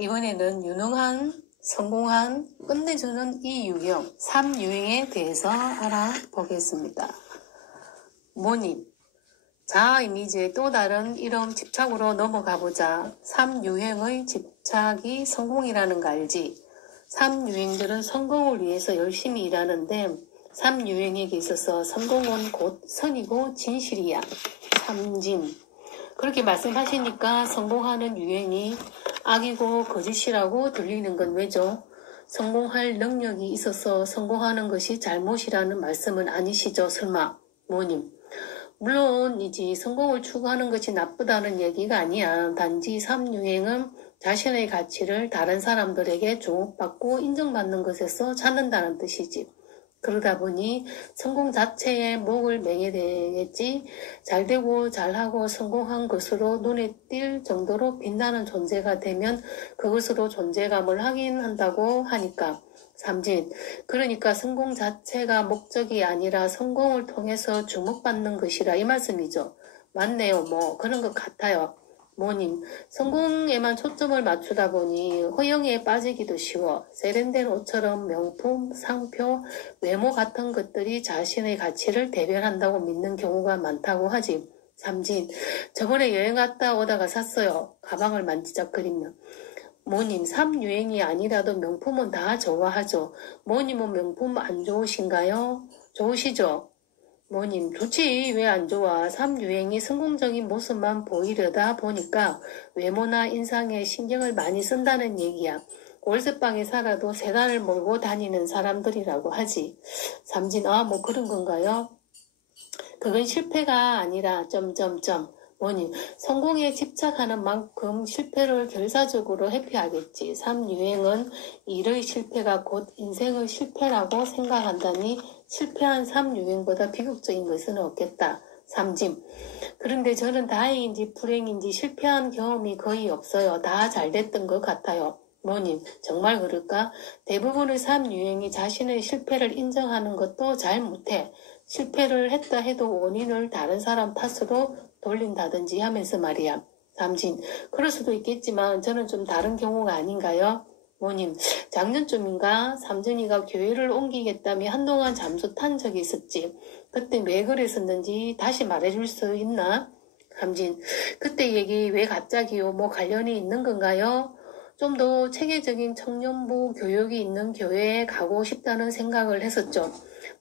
이번에는 유능한, 성공한, 끝내주는 이 유형, 3유행에 대해서 알아보겠습니다. 모님, 자아 이미지의 또 다른 이름 집착으로 넘어가보자. 3유행의 집착이 성공이라는 거 알지? 3유행들은 성공을 위해서 열심히 일하는데 3유행에게 있어서 성공은 곧 선이고 진실이야. 삼진. 그렇게 말씀하시니까 성공하는 유행이 악이고 거짓이라고 들리는 건 왜죠? 성공할 능력이 있어서 성공하는 것이 잘못이라는 말씀은 아니시죠, 설마? 모님. 물론이지 성공을 추구하는 것이 나쁘다는 얘기가 아니야. 단지 3유행은 자신의 가치를 다른 사람들에게 주목받고 인정받는 것에서 찾는다는 뜻이지. 그러다 보니 성공 자체에 목을 매게 되겠지. 잘되고 잘하고 성공한 것으로 눈에 띌 정도로 빛나는 존재가 되면 그것으로 존재감을 확인한다고 하니까. 삼진, 그러니까 성공 자체가 목적이 아니라 성공을 통해서 주목받는 것이라 이 말씀이죠. 맞네요. 뭐 그런 것 같아요. 모님, 성공에만 초점을 맞추다 보니 허영에 빠지기도 쉬워. 세련된 옷처럼 명품, 상표, 외모 같은 것들이 자신의 가치를 대변한다고 믿는 경우가 많다고 하지. 삼진, 저번에 여행 갔다 오다가 샀어요. 가방을 만지작거리며. 모님, 3유행이 아니라도 명품은 다 좋아하죠. 모님은 명품 안 좋으신가요? 좋으시죠? 모님, 좋지. 왜 안 좋아? 3유행이 성공적인 모습만 보이려다 보니까 외모나 인상에 신경을 많이 쓴다는 얘기야. 월세방에 살아도 세단을 몰고 다니는 사람들이라고 하지. 삼진, 뭐 그런 건가요? 그건 실패가 아니라 모님, 성공에 집착하는 만큼 실패를 결사적으로 회피하겠지. 3유행은 일의 실패가 곧 인생의 실패라고 생각한다니 실패한 3유행보다 비극적인 것은 없겠다. 삼진, 그런데 저는 다행인지 불행인지 실패한 경험이 거의 없어요. 다 잘됐던 것 같아요. 모님, 정말 그럴까? 대부분의 3유행이 자신의 실패를 인정하는 것도 잘 못해. 실패를 했다 해도 원인을 다른 사람 탓으로 돌린다든지 하면서 말이야. 삼진, 그럴 수도 있겠지만 저는 좀 다른 경우가 아닌가요? 모님, 작년쯤인가 삼진이가 교회를 옮기겠다며 한동안 잠수 탄 적이 있었지. 그때 왜 그랬었는지 다시 말해줄 수 있나? 삼진, 그때 얘기 왜 갑자기요? 뭐 관련이 있는 건가요? 좀 더 체계적인 청년부 교육이 있는 교회에 가고 싶다는 생각을 했었죠.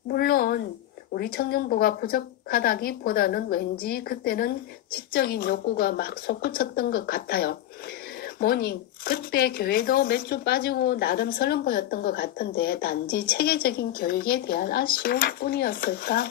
물론 우리 청년부가 부족하다기보다는 왠지 그때는 지적인 욕구가 막 솟구쳤던 것 같아요. 뭐니 그때 교회도 몇 주 빠지고 나름 설렁보였던 것 같은데 단지 체계적인 교육에 대한 아쉬움 뿐이었을까?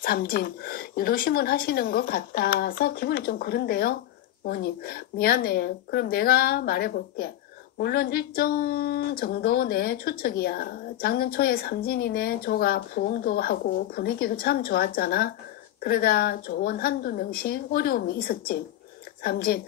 삼진, 유도심은 하시는 것 같아서 기분이 좀 그런데요. 뭐니 미안해. 그럼 내가 말해볼게. 물론 일정 정도 내 추측이야. 작년 초에 삼진이네 조가 부흥도 하고 분위기도 참 좋았잖아. 그러다 조원 한두 명씩 어려움이 있었지. 삼진,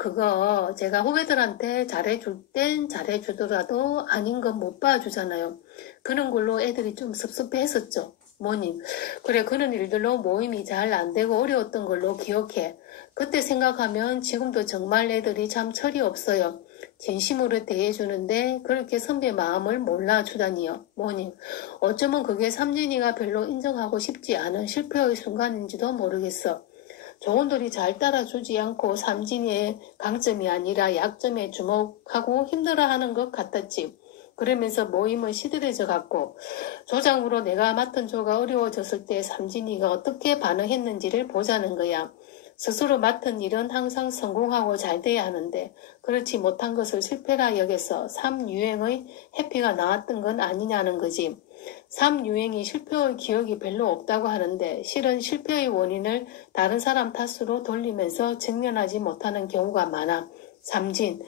그거 제가 후배들한테 잘해줄 땐 잘해주더라도 아닌 건 못 봐주잖아요. 그런 걸로 애들이 좀 섭섭해했었죠. 모님, 그래 그런 일들로 모임이 잘 안 되고 어려웠던 걸로 기억해. 그때 생각하면 지금도 정말 애들이 참 철이 없어요. 진심으로 대해주는데 그렇게 선배 마음을 몰라주다니요. 모님, 어쩌면 그게 삼진이가 별로 인정하고 싶지 않은 실패의 순간인지도 모르겠어. 조언들이 잘 따라주지 않고 삼진이의 강점이 아니라 약점에 주목하고 힘들어하는 것 같았지. 그러면서 모임은 시들해져 갔고 조장으로 내가 맡은 조가 어려워졌을 때 삼진이가 어떻게 반응했는지를 보자는 거야. 스스로 맡은 일은 항상 성공하고 잘 돼야 하는데 그렇지 못한 것을 실패라 여겨서 3유행의 해피가 나왔던 건 아니냐는 거지. 3유행이 실패의 기억이 별로 없다고 하는데 실은 실패의 원인을 다른 사람 탓으로 돌리면서 직면하지 못하는 경우가 많아. 삼진,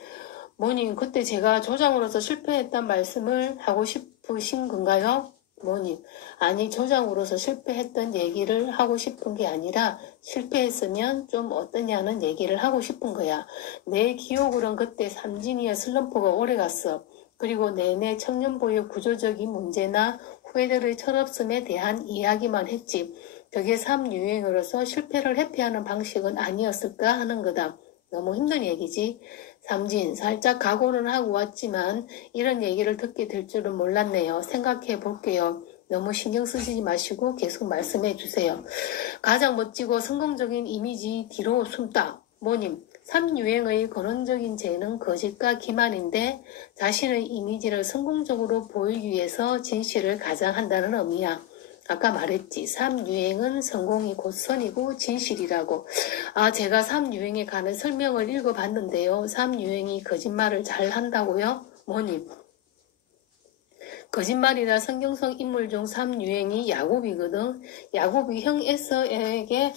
모님 그때 제가 조장으로서 실패했단 말씀을 하고 싶으신 건가요? 모님, 아니 조장으로서 실패했던 얘기를 하고 싶은 게 아니라 실패했으면 좀 어떠냐는 얘기를 하고 싶은 거야. 내 기억으론 그때 삼진이의 슬럼프가 오래갔어. 그리고 내내 청년부의 구조적인 문제나 후배들의 철없음에 대한 이야기만 했지. 그게 3유행으로서 실패를 회피하는 방식은 아니었을까 하는 거다. 너무 힘든 얘기지. 삼진, 살짝 각오는 하고 왔지만 이런 얘기를 듣게 될 줄은 몰랐네요. 생각해 볼게요. 너무 신경 쓰지 마시고 계속 말씀해 주세요. 가장 멋지고 성공적인 이미지 뒤로 숨다. 모님, 3유행의 근원적인 죄는 거짓과 기만인데 자신의 이미지를 성공적으로 보이기 위해서 진실을 가장한다는 의미야. 아까 말했지. 3유행은 성공이 곧 선이고 진실이라고. 제가 3유행에 관한 설명을 읽어봤는데요. 3유행이 거짓말을 잘 한다고요? 모님, 거짓말이나 성경성 인물 중 3유행이 야곱이거든. 야곱이 형 에서에게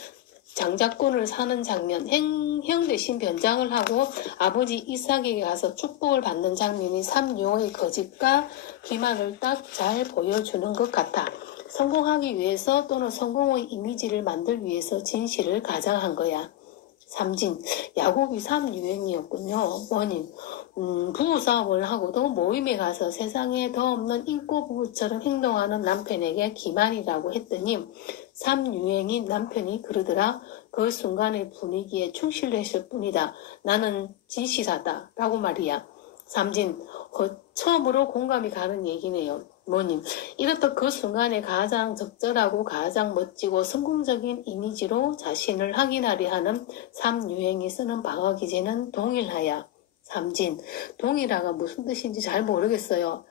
장자권을 사는 장면, 형 대신 변장을 하고 아버지 이삭에게 가서 축복을 받는 장면이 3유행의 거짓과 기만을 딱 잘 보여주는 것 같아. 성공하기 위해서 또는 성공의 이미지를 만들기 위해서 진실을 가장한 거야. 삼진, 야곱이 3유행이었군요. 원인, 부부싸움을 하고도 모임에 가서 세상에 더 없는 인꼬 부부처럼 행동하는 남편에게 기만이라고 했더니 3유행인 남편이 그러더라. 그 순간의 분위기에 충실했을 뿐이다. 나는 진실하다. 라고 말이야. 삼진, 처음으로 공감이 가는 얘기네요. 모님, 이렇듯 그 순간에 가장 적절하고 가장 멋지고 성공적인 이미지로 자신을 확인하려 하는 3유행이 쓰는 방어 기제는 동일하야. 삼진, 동일하가 무슨 뜻인지 잘 모르겠어요.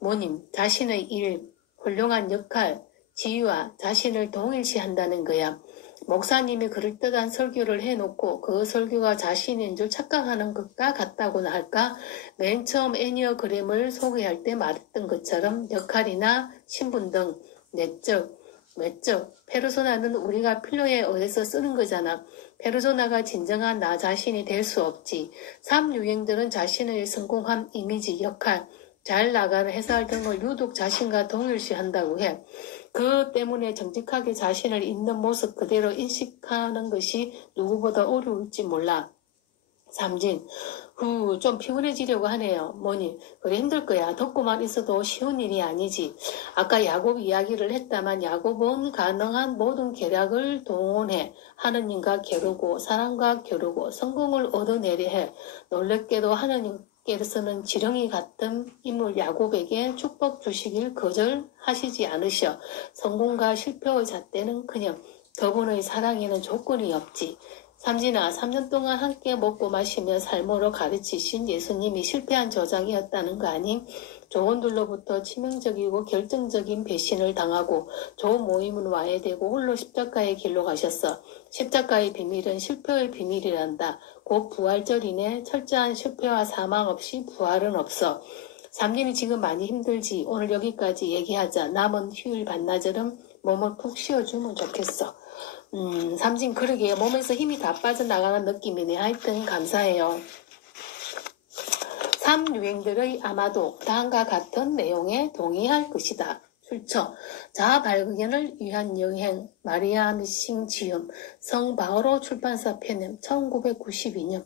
모님, 자신의 일, 훌륭한 역할, 지위와 자신을 동일시한다는 거야. 목사님이 그럴듯한 설교를 해놓고 그 설교가 자신인 줄 착각하는 것과 같다고나 할까? 맨 처음 애니어그램을 소개할 때 말했던 것처럼 역할이나 신분 등 내적, 외적, 페르소나는 우리가 필요에 의해서 쓰는 거잖아. 페르소나가 진정한 나 자신이 될 수 없지. 3유행들은 자신의 성공한 이미지, 역할, 잘 나가는 회사 등을 유독 자신과 동일시한다고 해. 그 때문에 정직하게 자신을 있는 모습 그대로 인식하는 것이 누구보다 어려울지 몰라. 삼진, 좀 피곤해지려고 하네요. 뭐니, 그래 힘들 거야. 덥고만 있어도 쉬운 일이 아니지. 아까 야곱 이야기를 했다만 야곱은 가능한 모든 계략을 동원해 하느님과 겨루고 사람과 겨루고 성공을 얻어내려 해. 놀랍게도 하느님께서는 지렁이 같은 인물 야곱에게 축복 주시길 거절하시지 않으셔. 성공과 실패의 잣대는 그냥 그분의 사랑에는 조건이 없지. 삼진아, 3년 동안 함께 먹고 마시며 삶으로 가르치신 예수님이 실패한 저장이었다는 거 아님? 조언들로부터 치명적이고 결정적인 배신을 당하고 좋은 모임은 와해되고 홀로 십자가의 길로 가셨어. 십자가의 비밀은 실패의 비밀이란다. 곧 부활절이네. 철저한 실패와 사망 없이 부활은 없어. 삼진이 지금 많이 힘들지. 오늘 여기까지 얘기하자. 남은 휴일 반나절은 몸을 푹 쉬어주면 좋겠어. 삼진 그러게요. 몸에서 힘이 다 빠져나가는 느낌이네. 하여튼 감사해요. 3유행들의 아마도 다음과 같은 내용에 동의할 것이다. 출처 자아 발견을 위한 여행 마리아 미싱 지음 성 바오로 출판사 편엠 1992년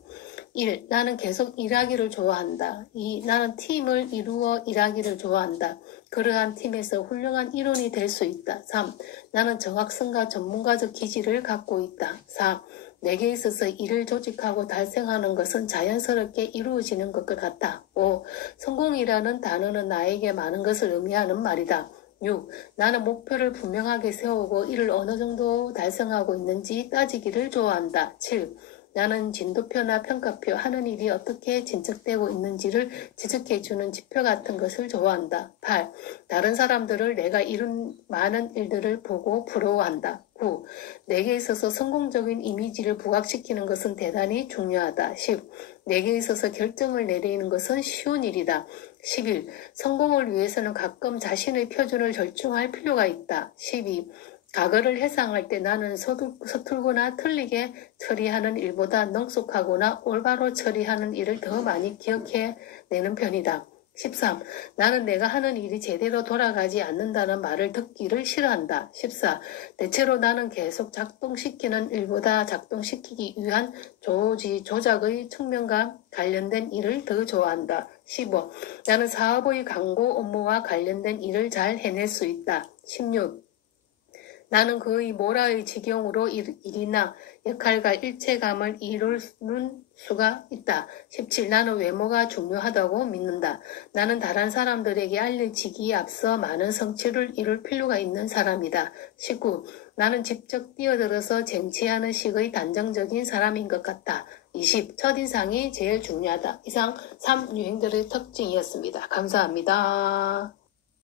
1. 나는 계속 일하기를 좋아한다. 2. 나는 팀을 이루어 일하기를 좋아한다. 그러한 팀에서 훌륭한 일원이 될 수 있다. 3. 나는 정확성과 전문가적 기질을 갖고 있다. 4. 내게 있어서 일을 조직하고 달성하는 것은 자연스럽게 이루어지는 것과 같다. 5. 성공이라는 단어는 나에게 많은 것을 의미하는 말이다. 6. 나는 목표를 분명하게 세우고 이를 어느 정도 달성하고 있는지 따지기를 좋아한다. 7. 나는 진도표나 평가표, 하는 일이 어떻게 진척되고 있는지를 지적해주는 지표 같은 것을 좋아한다. 8. 다른 사람들을 내가 이룬 많은 일들을 보고 부러워한다. 9. 내게 있어서 성공적인 이미지를 부각시키는 것은 대단히 중요하다. 10. 내게 있어서 결정을 내리는 것은 쉬운 일이다. 11. 성공을 위해서는 가끔 자신의 표준을 절충할 필요가 있다. 12. 과거를 회상할 때 나는 서툴거나 틀리게 처리하는 일보다 능숙하거나 올바로 처리하는 일을 더 많이 기억해내는 편이다. 13. 나는 내가 하는 일이 제대로 돌아가지 않는다는 말을 듣기를 싫어한다. 14. 대체로 나는 계속 작동시키는 일보다 작동시키기 위한 조작의 측면과 관련된 일을 더 좋아한다. 15. 나는 사업의 광고 업무와 관련된 일을 잘 해낼 수 있다. 16. 나는 거의 모라의 지경으로 일이나 역할과 일체감을 이룰 수가 있다. 17. 나는 외모가 중요하다고 믿는다. 나는 다른 사람들에게 알려지기에 앞서 많은 성취를 이룰 필요가 있는 사람이다. 19. 나는 직접 뛰어들어서 쟁취하는 식의 단정적인 사람인 것 같다. 20. 첫인상이 제일 중요하다. 이상 3유행들의 특징이었습니다. 감사합니다.